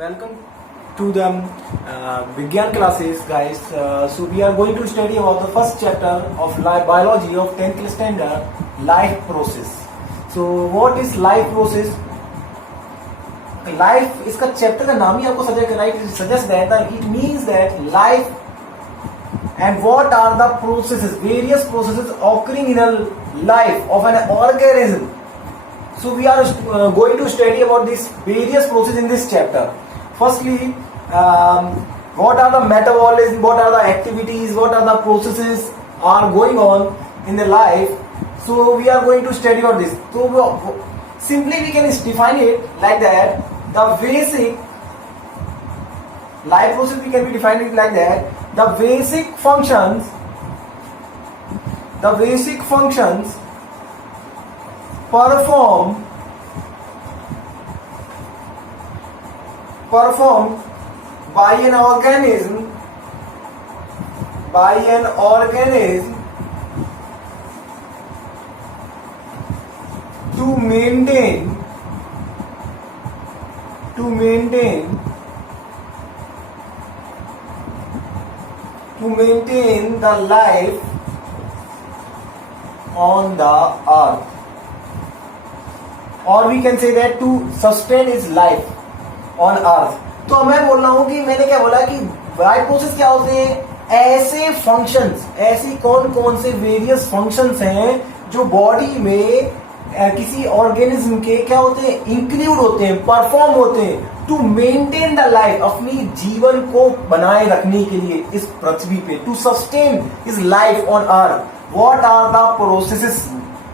Welcome to the Vigyan classes, guys. So we are going to study about the first chapter of biology of 10th standard, life process. So what is life process? Life इसका chapter का नाम ही आपको suggest that it means that life and what are the processes, various processes occurring in a life of an organism. So we are going to study about these various processes in this chapter. Firstly, what are the metabolism, what are the activities, what are the processes are going on in the life. So we are going to study about this. So simply we can define it like that. The basic life process we can be defined it like that. The basic functions performed by an organism to maintain the life on the earth, or we can say that to sustain its life on earth. तो मैं बोल रहा हूं कि मैंने क्या बोला कि लाइफ प्रोसेस क्या होते हैं, ऐसे फंक्शंस, ऐसी कौन कौन से वेरियस फंक्शंस हैं जो बॉडी में किसी ऑर्गेनिज्म के क्या होते हैं, इंक्लूड होते हैं, परफॉर्म होते हैं टू मेंटेन द लाइफ, अपनी जीवन को बनाए रखने के लिए इस पृथ्वी पे, to sustain is life on earth. What are the processes,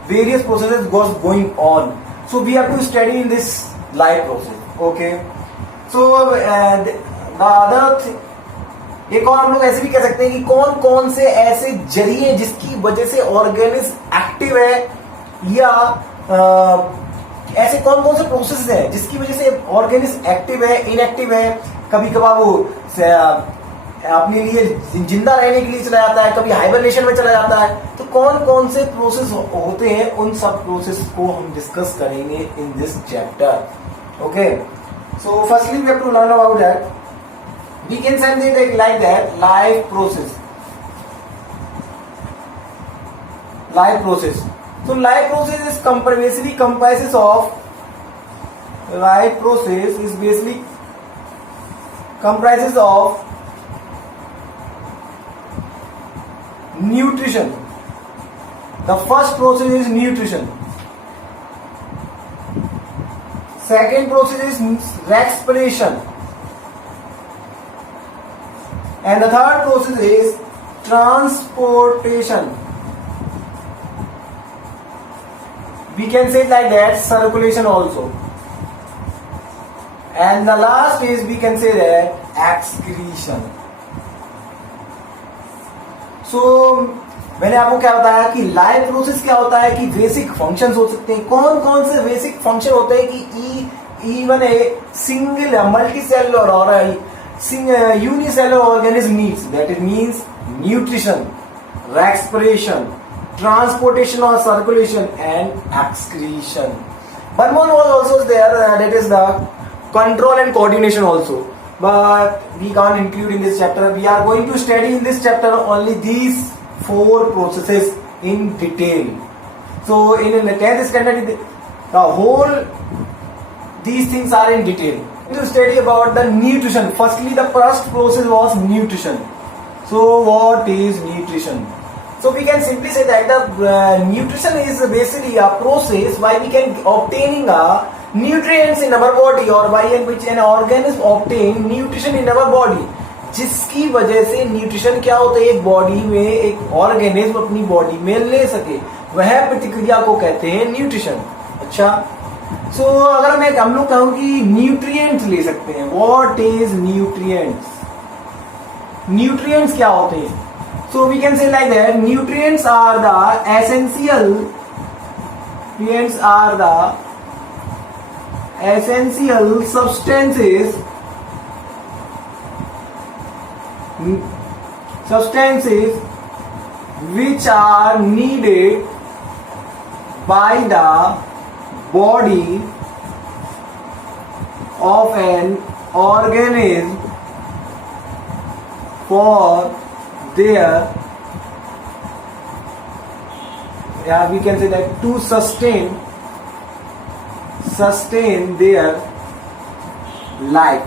various processes going on. So we have to study in this life process. Okay, so the other, एक और हम लोग ऐसे भी कह सकते हैं कि कौन कौन से ऐसे जरिए जिसकी वजह से ऑर्गेनिज्म एक्टिव है, या ऐसे कौन कौन से प्रोसेस हैं जिसकी वजह से ऑर्गेनिज्म एक्टिव है, इनएक्टिव है, कभी कभार वो अपने लिए जिंदा रहने के लिए चला जाता है, कभी हाइबरनेशन में चला जाता है. तो कौन कौन से प्रोसेस होते हैं, उन सब प्रोसेस को हम डिस्कस करेंगे in this chapter. Okay, so firstly we have to learn about that. We can say it like that, life process. So life process is basically comprises of nutrition. The first process is nutrition. Second process is respiration. And the third process is transportation. We can say it like that, circulation also. And the last is, we can say that, excretion. So मैंने आपको क्या बताया कि life process क्या होता है कि basic functions हो सकते हैं. कौन कौन से बेसिक फंक्शन होते हैं कि even a single multicellular or unicellular organism needs, that it means nutrition, respiration, transportation or circulation, and excretion. One more was also there, that is the control and coordination also, but we can't include in this chapter. We are going to study in this chapter only these four processes in detail. So in the 10th standard, the whole these things are in detail. To study about the nutrition, firstly the first process was nutrition. So what is nutrition? So we can simply say that the nutrition is basically a process by we can obtaining nutrients in our body, or by which an organism obtain nutrition in our body, जिसकी वजह से nutrition क्या होता है, एक body में एक organism अपनी बॉडी में ले सके, वह प्रतिक्रिया को कहते हैं न्यूट्रिशन. अच्छा, सो अगर मैं हम लोग कहूं कि न्यूट्रिएंट्स ले सकते हैं, व्हाट इज न्यूट्रिएंट्स, न्यूट्रिएंट्स क्या होते हैं. So we can say like that, nutrients are the essential substances which are needed by the body of an organism for their, yeah, we can say that to sustain their life.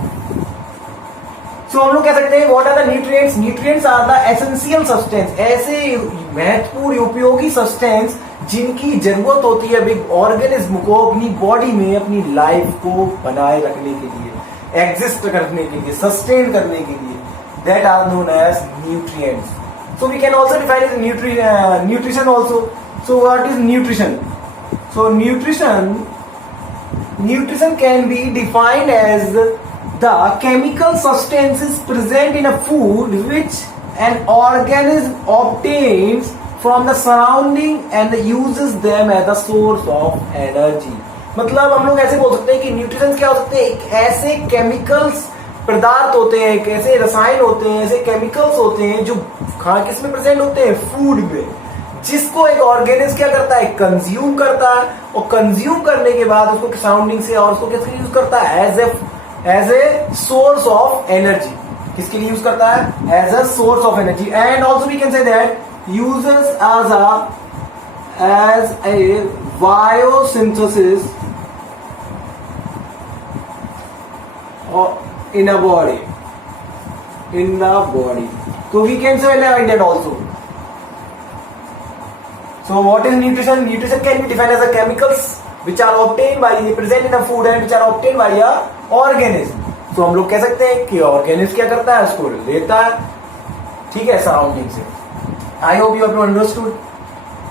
So हम लोग कह सकते हैं what are the nutrients, nutrients are the essential substance, ऐसे महत्वपूर्ण उपयोगी substance जिनकी जरूरत होती है बिग ऑर्गेनिज्म को अपनी बॉडी में अपनी लाइफ को बनाए रखने के लिए, एग्जिस्ट करने के लिए, सस्टेन करने के लिए, that are known as nutrients. So we can also define it nutrition also. So what is nutrition? So nutrition can be defined as the chemical substances present in a food which an organism obtains from the surrounding and uses them as a source of energy. मतलब हम लोग ऐसे बोल सकते हैं कि nutrition क्या हो सकते हैं, एक ऐसे केमिकल्स पदार्थ होते हैं, एक ऐसे रसायन होते हैं, ऐसे केमिकल्स होते हैं जो किस में प्रेजेंट होते हैं, फूड में, जिसको एक ऑर्गेनिज्म क्या करता है, कंज्यूम करता है, और कंज्यूम करने के बाद उसको सराउंडिंग से और उसको किसके लिए यूज करता है, as a source of energy. किसके लिए यूज करता है, as a source of energy. And also we can say that uses as a biosynthesis in the body. So we can say like that also. So what is nutrition? Nutrition can be defined as the chemicals which are obtained by present in the food and which are obtained by a organism. So हम लोग कह सकते हैं कि organism क्या करता है, उसको लेता है, ठीक है, सराउंडिंग से. I hope you have understood.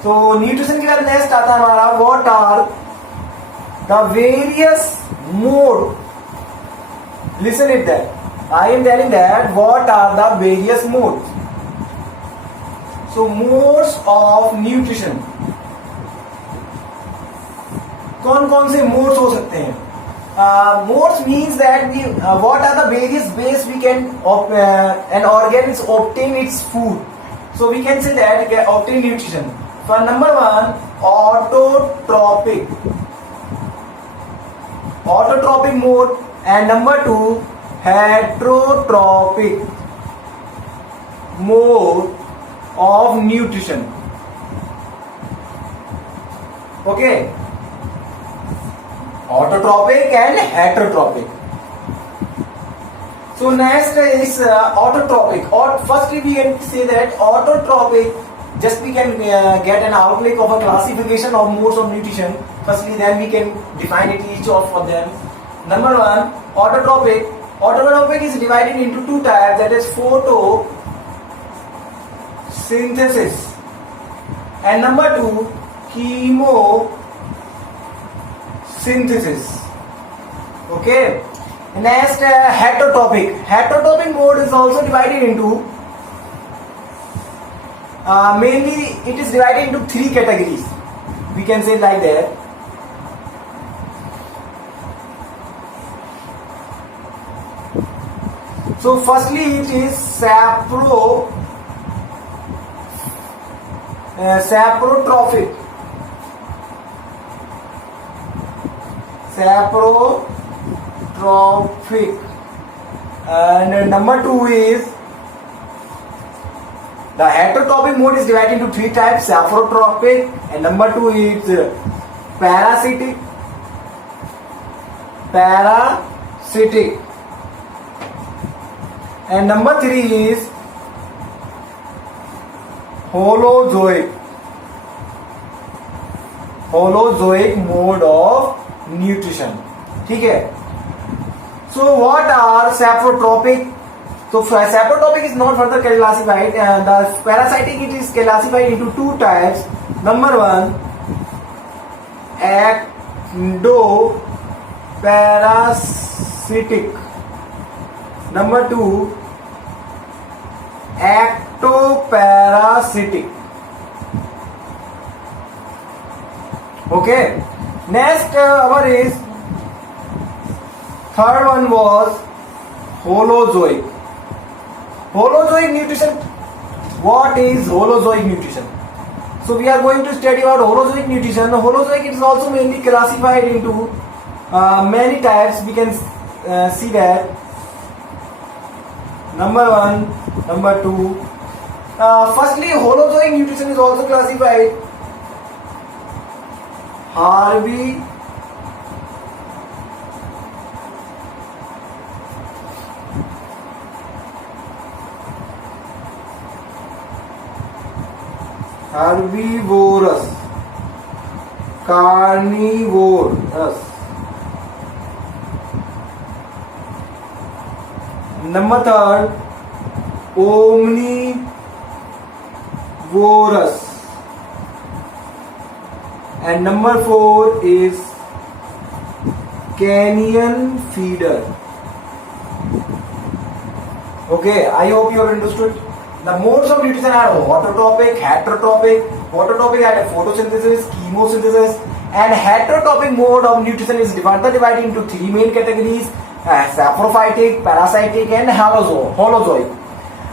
तो न्यूट्रिशन के बाद नेक्स्ट आता है हमारा what are the various mode. Listen it that I am telling that what are the various modes. So modes of nutrition, कौन कौन से modes हो सकते हैं? Modes means that we what are the various ways we can an organism obtain its food. So we can say that obtain nutrition. For number one, autotrophic mode. And number two, heterotrophic mode of nutrition. Okay, autotrophic and heterotrophic. So next is autotrophic. Or firstly we can say that autotrophic, just we can get an outlook of a classification of modes of nutrition. Firstly, then we can define it each of them. Number one, autotrophic. Autotrophic is divided into two types, that is photosynthesis, and number two, chemosynthesis. Okay. Next, heterotrophic. Heterotrophic mode is also divided into mainly it is divided into three categories. We can say like that. So firstly it is saprotrophic. And number two is the heterotrophic mode is divided into three types, saprotrophic, and number two is parasitic. And number three is holozoic mode of nutrition. ठीक है. So what are saprotrophic? So saprotrophic is not further classified. The parasitic it is classified into two types. Number one, endoparasitic. Number two, ectoparasitic. Okay. Next our is third one was holozoic. Holozoic nutrition. What is holozoic nutrition? So we are going to study about holozoic nutrition. Holozoic is also mainly classified into many types. We can see that Number one, number two. Firstly, holozoic nutrition is also classified. Harvey herbivorous, carnivorous. Number third, omnivorous. And number four is canyon feeder. Okay, I hope you have understood. The modes of nutrition are autotrophic, heterotrophic. Autotrophic are photosynthesis, chemosynthesis, and heterotrophic mode of nutrition is divided into three main categories: saprophytic, parasitic, and holozoic.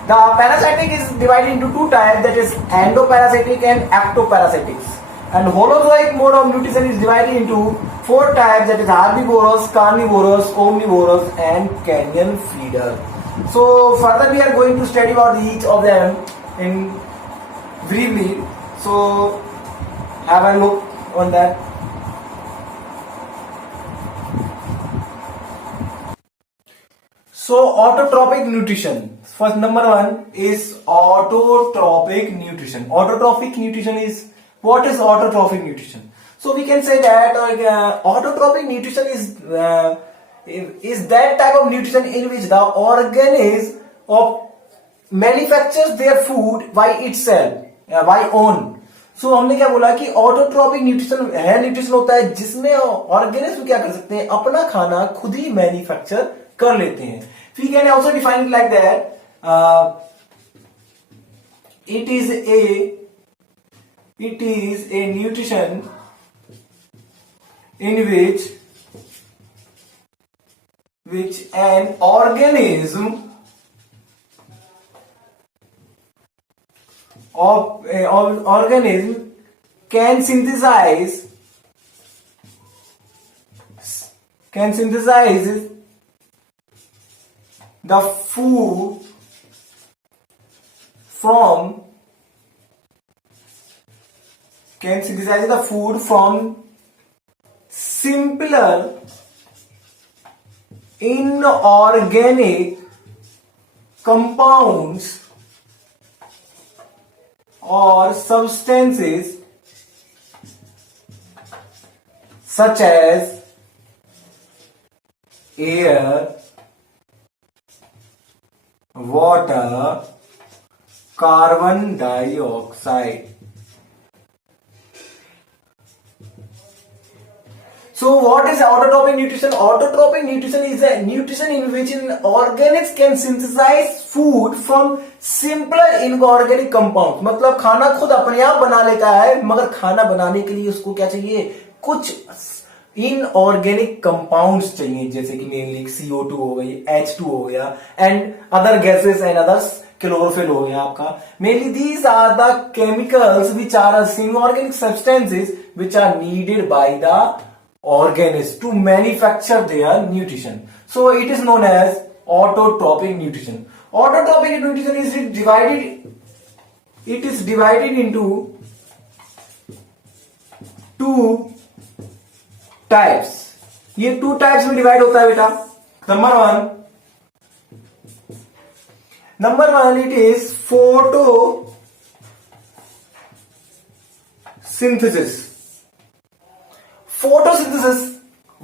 The parasitic is divided into two types, that is endoparasitic and ectoparasitics. And holozoic mode of nutrition is divided into four types, that is herbivorous, carnivorous, omnivorous, and canyon feeder. So further we are going to study about each of them in briefly. So have a look on that. So autotrophic nutrition. First, number one is autotrophic nutrition. Autotrophic nutrition is, what is autotrophic nutrition? So we can say that autotrophic nutrition is that type of nutrition in which the organism manufactures their food by itself, by own. So हमने क्या बोला कि autotrophic nutrition है, nutrition होता है जिसमें organism क्या कर सकते हैं, अपना खाना खुद ही मैन्युफैक्चर कर लेते हैं. We can also define it like that. It is a nutrition in which an organism can synthesize the food from simpler inorganic compounds or substances such as air, water, carbon dioxide. So what is autotrophic nutrition? Autotrophic nutrition is a nutrition in which an organism can synthesize food from simpler inorganic compounds. मतलब खाना खुद अपने आप बना लेता है, मगर खाना बनाने के लिए उसको क्या चाहिए, कुछ इनऑर्गेनिक कंपाउंड्स चाहिए, जैसे कि मेनली CO2 हो गई, H2 हो गया, and other gases and others, chlorophyll हो गया आपका. Mainly these are the chemicals which are inorganic substances which are needed by the organisms to manufacture their nutrition. So it is known as autotrophic nutrition. Autotrophic nutrition is divided into two types. ये two types में divide होता है बेटा. Number one, it is photosynthesis. Photosynthesis.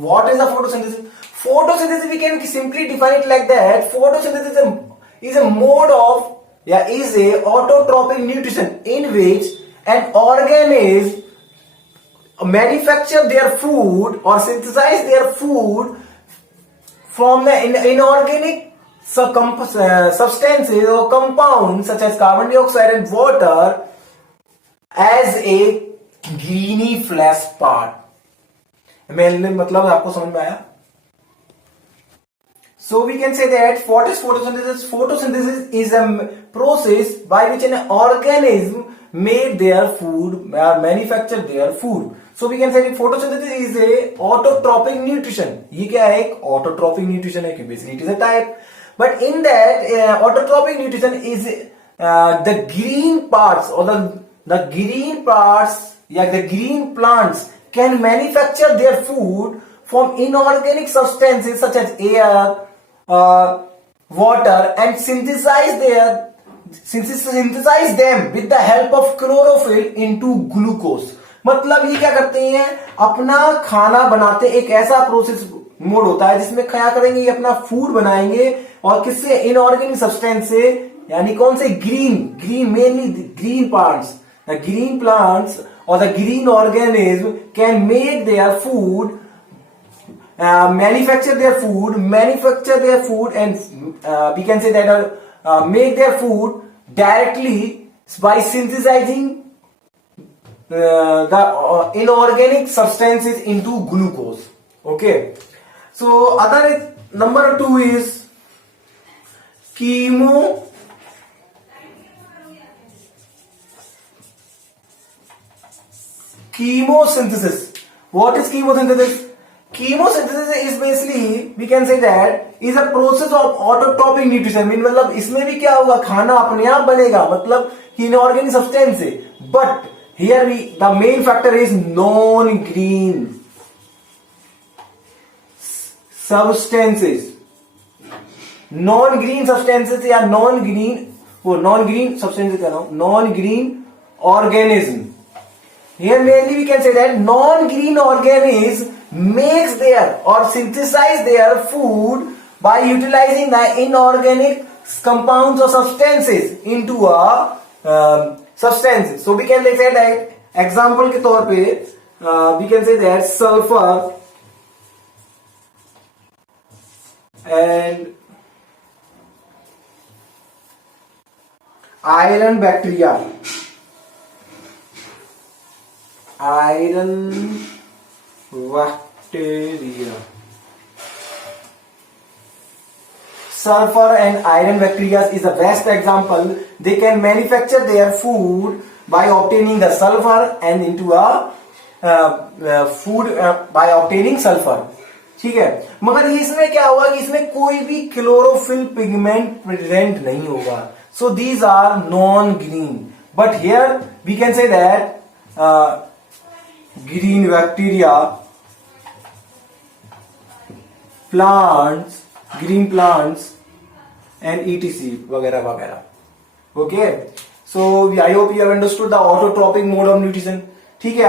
What is a photosynthesis? Photosynthesis, we can simply define it like that. Photosynthesis is a mode of, is a autotrophic nutrition in which an organism manufacture their food or synthesize their food from the inorganic substances or compounds such as carbon dioxide and water as a greeny flesh part. मतलब आपको समझ में आया? So we can say that what is photosynthesis? Photosynthesis is a process by which an organism made their food, manufacture their food. So we can say that photosynthesis is a autotrophic nutrition. ये क्या है? एक autotrophic nutrition है, basically it is a type. But in that, autotrophic nutrition is the green parts or the green parts, yeah, the green plants can manufacture their food from inorganic substances such as air, water, and synthesize them with the help of chlorophyll into glucose. मतलब ये क्या करते हैं, अपना खाना बनाते, एक ऐसा प्रोसेस मोड होता है जिसमें क्या करेंगे, ये अपना फूड बनाएंगे और किससे, इनऑर्गेनिक सब्सटेंस से, यानी कौन से, green mainly green plants, green plants और the green organism can make their food, manufacture their food and we can say that make their food directly by synthesizing the inorganic substances into glucose. Okay, so other number 2 is chemosynthesis. What is chemosynthesis? Chemosynthesis is basically, we can say that, is a process of autotrophic nutrition. मतलब इसमें भी क्या होगा, खाना अपने आप बनेगा, मतलब inorganic substance से. But here the main factor is non-green substances. Non-green substances या non-green substances कह रहा हूं, non-green organism. Here mainly we can say that non-green organism makes their or synthesize their food by utilizing the inorganic compounds or substances into a substance. So we can say that, example के तौर पे we can say that sulfur and iron bacteria. Sulfur and iron bacteria is the best example. They can manufacture their food by obtaining the sulfur and into a food by obtaining sulfur. ठीक है, मगर इसमें क्या होगा कि इसमें कोई भी क्लोरोफिल पिगमेंट प्रेजेंट नहीं होगा. So these are non-green. But here we can say that green bacteria, green plants and etc. वगैरह वगैरह. Okay, so I hope you have understood the autotrophic mode of nutrition. ठीक है,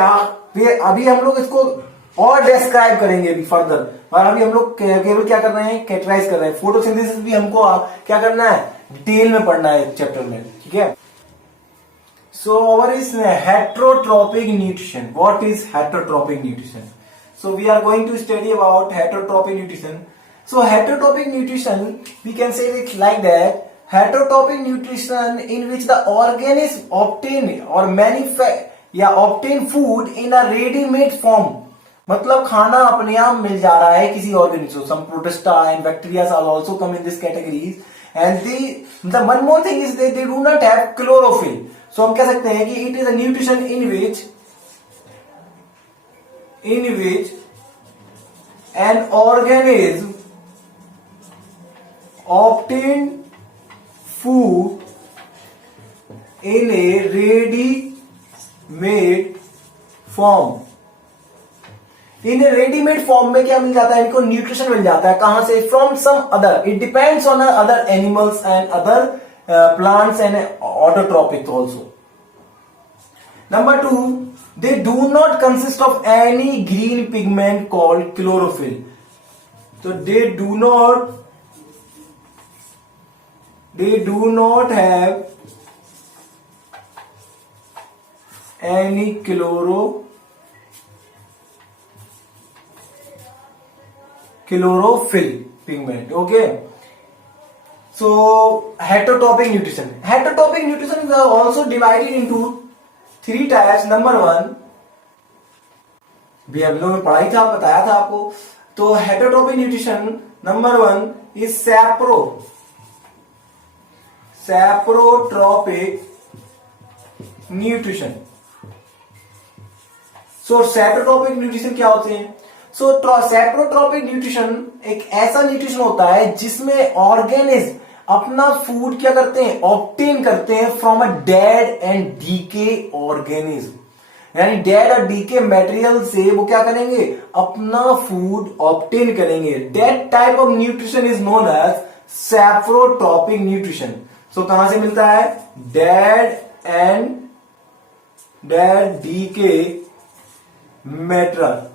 अभी हम लोग इसको और डिस्क्राइब करेंगे अभी फर्दर, और अभी हम लोग केवल क्या कर रहे हैं, कैटेगराइज कर रहे हैं. फोटोसिंथेसिस भी हमको क्या करना है, डिटेल में पढ़ना है चैप्टर में. ठीक है, so our is heterotropic nutrition. What is heterotropic nutrition? So we are going to study about heterotropic nutrition. So heterotropic nutrition, we can say it like that: heterotropic nutrition in which the organism obtain or obtain food in a ready-made form. मतलब खाना अपने आप मिल जा रहा है किसी organism. Some protista and bacteria are also come in this categories. And the one more thing is they do not have chlorophyll. So हम कह सकते हैं कि it is a nutrition in which an organism obtain food in a ready-made form. In readymade form में क्या मिल जाता है, इनको न्यूट्रिशन मिल जाता है. कहां से, from some other, it depends on other animals and other plants and autotrophic also. Number 2, they do not consist of any green pigment called chlorophyll. So they do not have any chlorophyll pigment. Okay, so heterotropic nutrition is also divided into 3 types. Number 1, भी हम लोगों ने पढ़ाई था, बताया था आपको. तो heterotropic nutrition number 1 is saprotropic nutrition. So saprotropic nutrition क्या होते हैं? So saprotropic nutrition एक ऐसा न्यूट्रिशन होता है जिसमें ऑर्गेनिज्म अपना फूड क्या करते हैं, ऑब्टेन करते हैं from a dead and decay organism, यानी डेड और डीके मटेरियल से वो क्या करेंगे, अपना फूड ऑब्टेन करेंगे। That type of nutrition is known as saprotrophic nutrition. So कहां से मिलता है, dead decay material.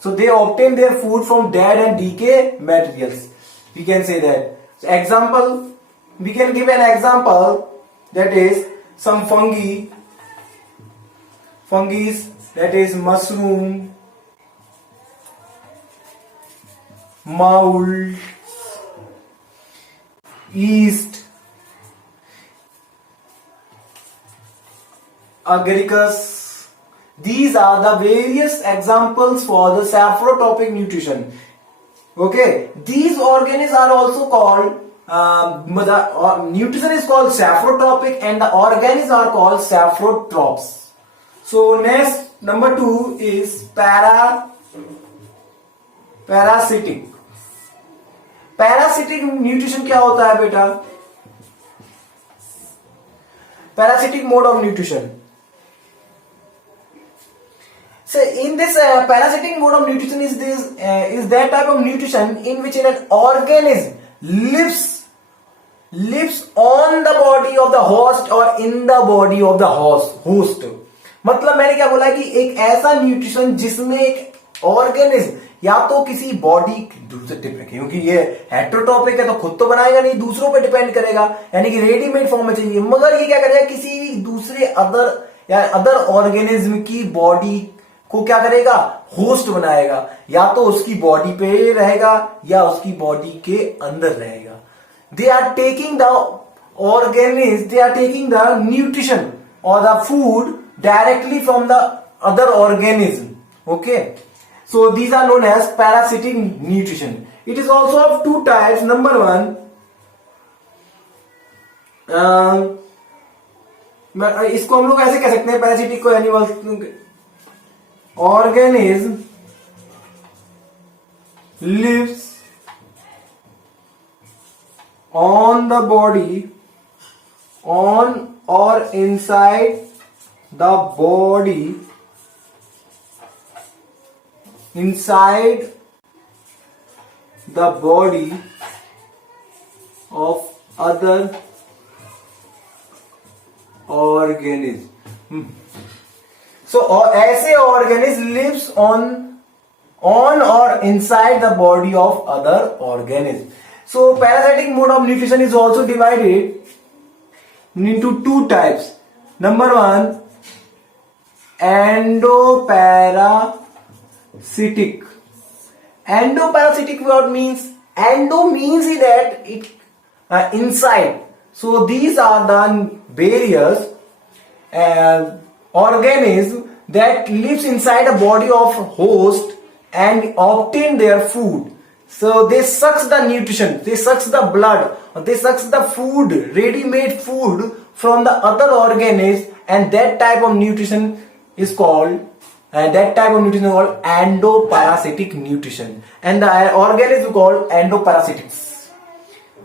So they obtain their food from dead and decay materials. We can say that. So example, we can give an example, that is some fungi, that is mushroom, mold, yeast, agaricus. These are the various examples for the saprotropic nutrition. Okay, these organisms are also called nutrition is called saprotropic and the organisms are called saprotropes. So next, number 2 is parasitic. Parasitic nutrition क्या होता है बेटा? Parasitic mode of nutrition. So in this parasitic mode of nutrition is that type of nutrition in which an organism lives on the body of the host or in the body of the host. मतलब मैंने क्या बोला कि एक ऐसा nutrition जिसमें एक organism या तो किसी बॉडी दूसरे डिपेंड, क्योंकि ये हेटेरोट्रॉपिक है तो खुद तो बनाएगा नहीं, दूसरों पे डिपेंड करेगा, यानी कि रेडीमेड फॉर्म में चाहिए, मगर ये क्या करेगा, किसी दूसरे अदर ऑर्गेनिज्म की बॉडी को क्या करेगा, होस्ट बनाएगा, या तो उसकी बॉडी पे रहेगा या उसकी बॉडी के अंदर रहेगा। They are taking the organism, they are taking the nutrition और the food directly from the other organism. Okay, so these are known as parasitic nutrition. It is also of two types. Number 1, इसको हम लोग ऐसे कह सकते हैं, parasitic को animal organism lives on the body, on or inside the body, inside the body of other organism. So ऐसे organism lives on or inside the body of other organism. So parasitic mode of nutrition is also divided into two types. Number 1, endoparasitic. Endoparasitic what means? Endo means that it inside. So these are the various organism that lives inside a body of host and obtain their food. So they sucks the nutrition, they sucks the blood, they sucks the food, ready-made food from the other organism, and that type of nutrition is called endoparasitic nutrition, and the organism is called endoparasitics.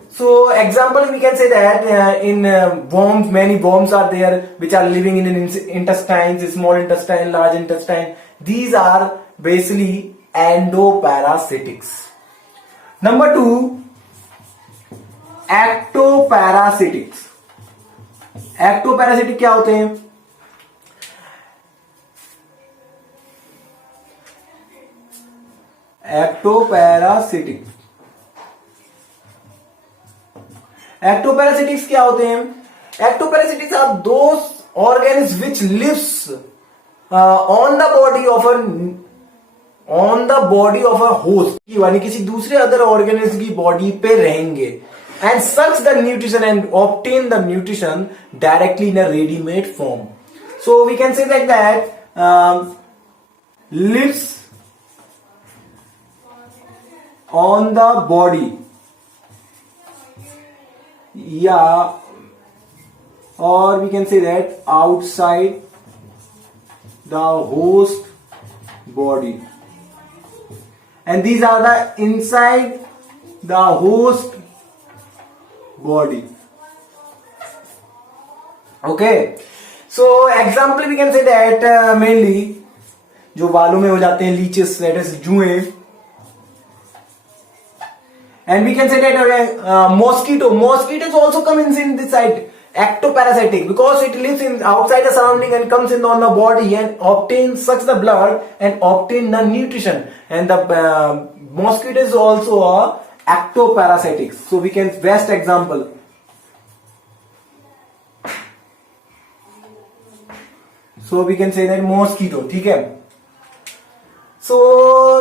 So example, we can say that in worms, many worms are there which are living in intestines, small intestine, large intestine. These are basically endoparasitics. Number 2, ectoparasitics. Ectoparasitic क्या होते हैं? Ectoparasitics क्या होते हैं? Ectoparasitics are those organism which lives on the body of a host, यानी किसी दूसरे other organism की बॉडी पे रहेंगे, and sucks the nutrition and obtain the nutrition directly in a ready-made form. So we can say like that, lives on the body, or we can say that outside the host body, and these are the inside the host body. Okay, so example we can say that mainly जो बालों में हो जाते हैं leches, that is जुएं, and we can say that mosquitoes also come in this side, ectoparasitic, because it lives in outside the surrounding and comes in on the body and obtains sucks the blood and obtain the nutrition, and the mosquito is also a ectoparasitic. So we can best example, so we can say that mosquito. ठीक है. So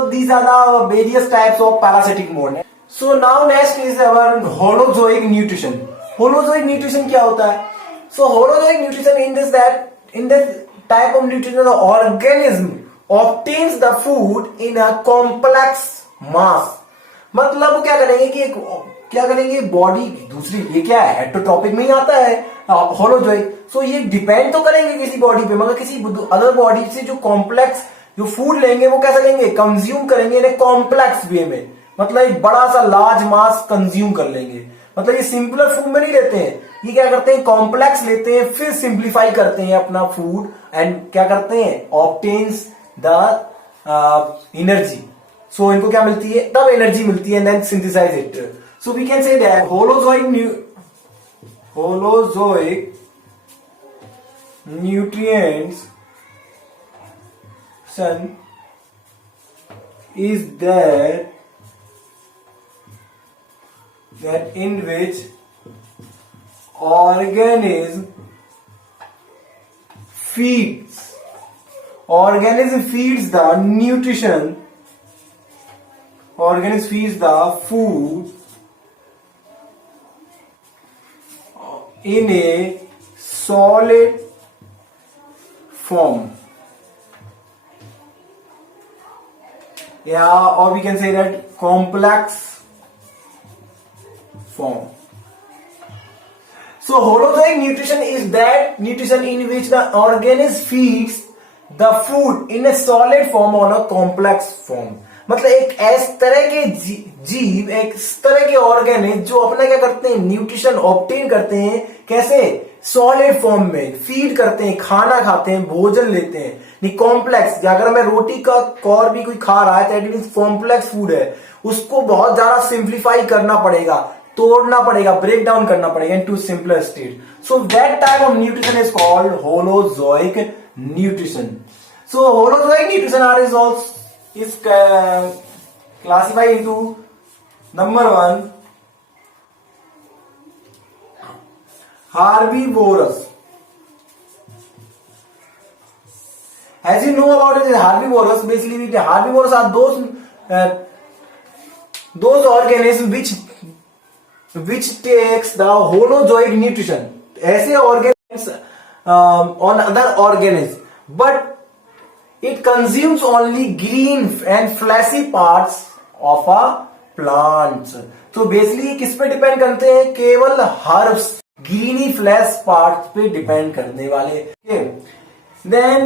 these are the various types of parasitic mode. So now next is our holozoic nutrition. Holozoic nutrition क्या होता है? So holozoic nutrition in this type of nutrition the organism obtains the food in a complex mass. मतलब वो क्या करेंगे body दूसरी, ये क्या है हेटरोट्रॉपिक में ही आता है होलोजोइक. सो ये डिपेंड तो करेंगे किसी बॉडी पे, मगर किसी अदर बॉडी से जो कॉम्प्लेक्स जो फूड लेंगे वो कैसे लेंगे, कंज्यूम करेंगे इन कॉम्प्लेक्स वे में. मतलब एक बड़ा सा लार्ज मास कंज्यूम कर लेंगे. मतलब ये सिंपलर फूड में नहीं लेते हैं, ये क्या करते हैं कॉम्प्लेक्स लेते हैं, फिर सिंप्लीफाई करते हैं अपना फूड एंड क्या करते हैं ऑब्टेन्स द एनर्जी. सो इनको क्या मिलती है, तब एनर्जी मिलती है, then synthesise it. So we can say that holozoic nutrients is that in which organism feeds the nutrition, organism feeds the food in a solid form. Yeah, or we can say that complex form. So holozoic nutrition is that nutrition in which the organism feeds the food in a solid form or a complex form. मतलब एक इस तरह के जीव, एक इस तरह के ऑर्गेनिज्म जो अपना क्या करते हैं न्यूट्रिशन ऑब्टेन करते हैं, कैसे सॉलिड फॉर्म में फीड करते हैं, खाना खाते हैं, भोजन लेते हैं. नहीं कॉम्प्लेक्स, अगर मैं रोटी का कौर भी कोई खा रहा है दैट मींस कॉम्प्लेक्स फूड है, उसको बहुत ज्यादा सिंप्लीफाई करना पड़ेगा, तोड़ना पड़ेगा, ब्रेक डाउन करना पड़ेगा into simpler state. So that type of nutrition is called holozoic nutrition. So holozoic nutrition are is also is classified into number 1 herbivorous. As you know about it, herbivorous, basically herbivorous are those organisms which takes the holozoic nutrition, ऐसे organisms on other organisms, but it consumes only green and fleshy parts of a plant. तो basically किस पे depend करते हैं, केवल herbs, greeny flesh part पे depend करने वाले. Then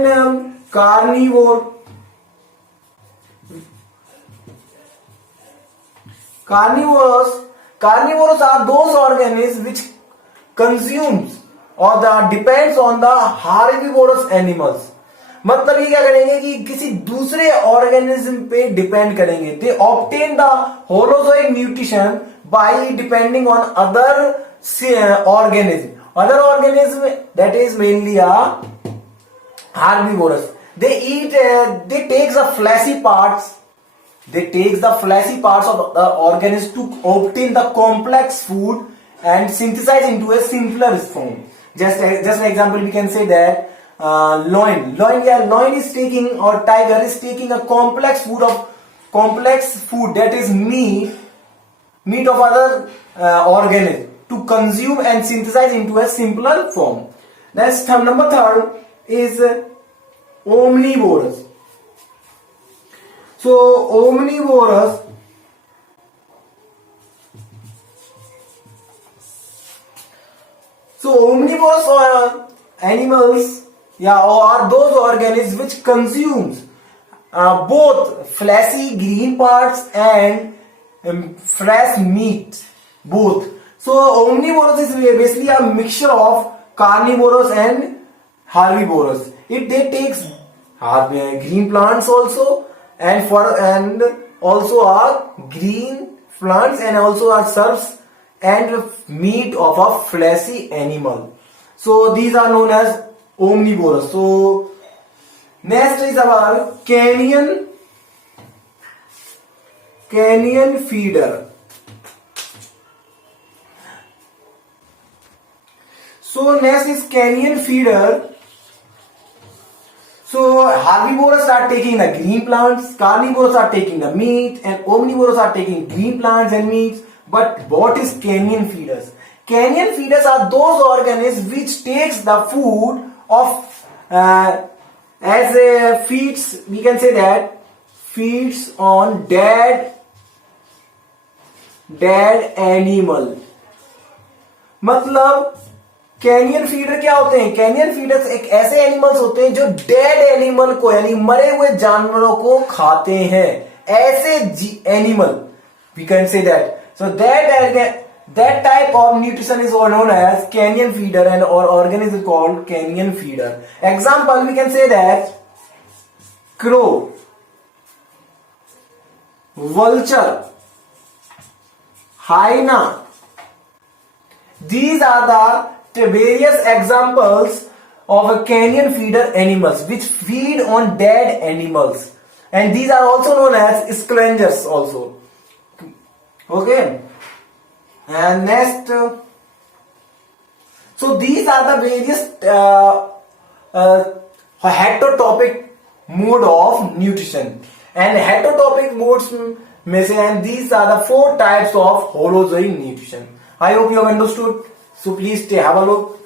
carnivores are those organisms which consumes or depends on the herbivorous animals. मतलब ये क्या करेंगे कि किसी दूसरे ऑर्गेनिज्म पे डिपेंड करेंगे. They obtain the holozoic nutrition by depending on other organism that is mainly herbivorous. They takes the fleshy parts of the organism to obtain the complex food and synthesize into a simpler form. Just an example we can say that loin is taking, or tiger is taking a complex food that is meat of other organism to consume and synthesize into a simpler form. Next, number 3 is omnivorous. So omnivorous animals, or those organisms which consumes both fleshy green parts and fresh meat, both. So omnivorous is basically a mixture of carnivorous and herbivorous. They takes green plants also, and also are green plants, and also are serves and meat of a fleshy animal. So these are known as omnivorous. So next is our canyon feeder. So next is canyon feeder. So herbivorous are taking the green plants, carnivorous are taking the meat, and omnivorous are taking green plants and meats. But what is canyon feeders? Canyon feeders are those organisms which takes the food of as a feeds. We can say that feeds on dead animal. मतलब canyon feeder क्या होते हैं? Canyon feeders एक ऐसे animals होते हैं जो dead animal को यानी मरे हुए जानवरों को खाते हैं. ऐसे animal we can say that. So that type of nutrition is known as canyon feeder, and or organism is called canyon feeder. Example, we can say that crow, vulture, hyena. These are the various examples of a canyon feeder animals which feed on dead animals, and these are also known as scavengers also. Okay, and next, so these are the various heterotopic mode of nutrition, and heterotopic modes में से, and these are the 4 types of holozoic nutrition. I hope you have understood. So please have a look.